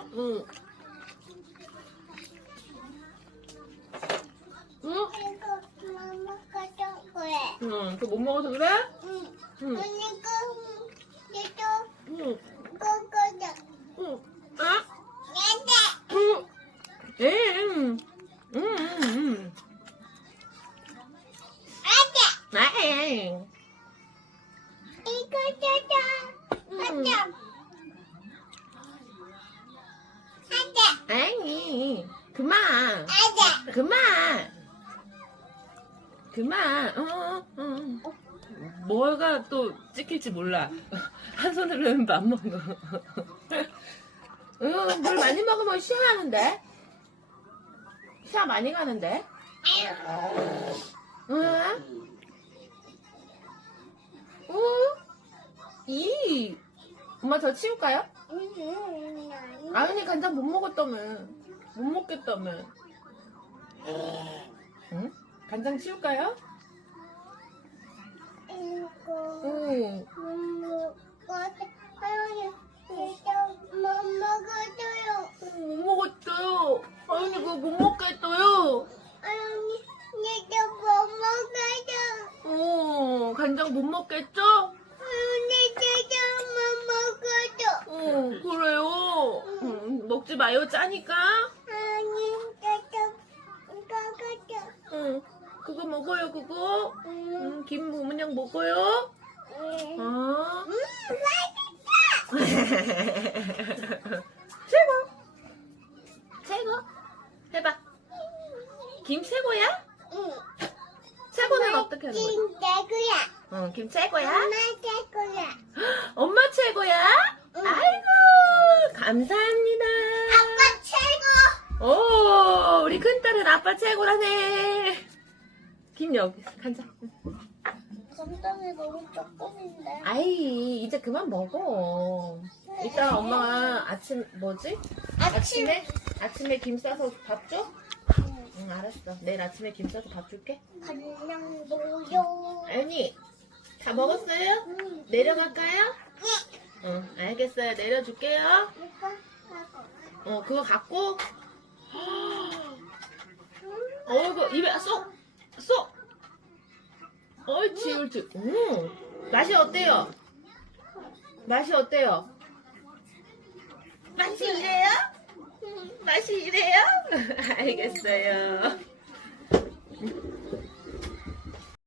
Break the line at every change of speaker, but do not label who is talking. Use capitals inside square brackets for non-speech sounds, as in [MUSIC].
맛있어? 응. 응? 이거 엄마가 초콜릿. 응, 그거 못 먹어서 그래?
응.
응.
언니 거 이거
응.
거거다.
응. 아?
응. 에,
응. 응, 응, 응.
아자.
아, 에.
이거
짜자. 아자. 그만. 그만. 그만. 어, 어. 뭐가 또 찍힐지 몰라. [LAUGHS] 한 손으로는 안 먹어. [LAUGHS] 응, 물 많이 먹으면 시야하는데? 시야 많이 가는데? 응? 응? 이. 엄마 저 치울까요?
응.
아윤이 간장 못 먹었다며. 못 먹겠다며. 응? 간장 치울까요?
이거.
응.
못 먹어도 하영이 진짜 못 먹어도요.
못 먹었어요. 아윤이 그거 못 먹겠어요.
하영이 진짜 못 먹어도.
어, 간장 못 먹겠죠?
하영이 진짜 못 먹어도.
어, 그래요. 응, 먹지 마요, 짜니까.
하영이 진짜 먹어도.
응, 그거 먹어요, 그거.
응.
응, 김 부문양 먹어요.
응.
어.
음, 맛있다. [LAUGHS]
최고. 최고. 해봐. 김 최고야?
응.
최고는 어떻게 하는 거야?
진짜구야.
응, 김 최고야?
엄마 최고야. [GASPS]
엄마 최고야?
응.
아이고, 감사합니다.
아빠 최고.
오, 우리 큰딸은 아빠 최고라네. 김 여기, 간장.
감당이 너무 조금인데.
아이, 이제 그만 먹어. 이따 엄마가 아침, 뭐지? 아침에? 아침에 김 싸서 밥 줘?
응.
응, 알았어. 내일 아침에 김 싸서 밥 줄게.
그냥 노요.
아윤이, 다 먹었어요?
응.
내려갈까요? 응, 알겠어요. 내려줄게요.
이거 하고.
어, 그거 갖고. 어이구, 입에 쏙! 쏙! 울퉁불퉁. 오, 맛이 어때요? 맛이 어때요? 맛이 이래요? 맛이 이래요? [LAUGHS] 알겠어요.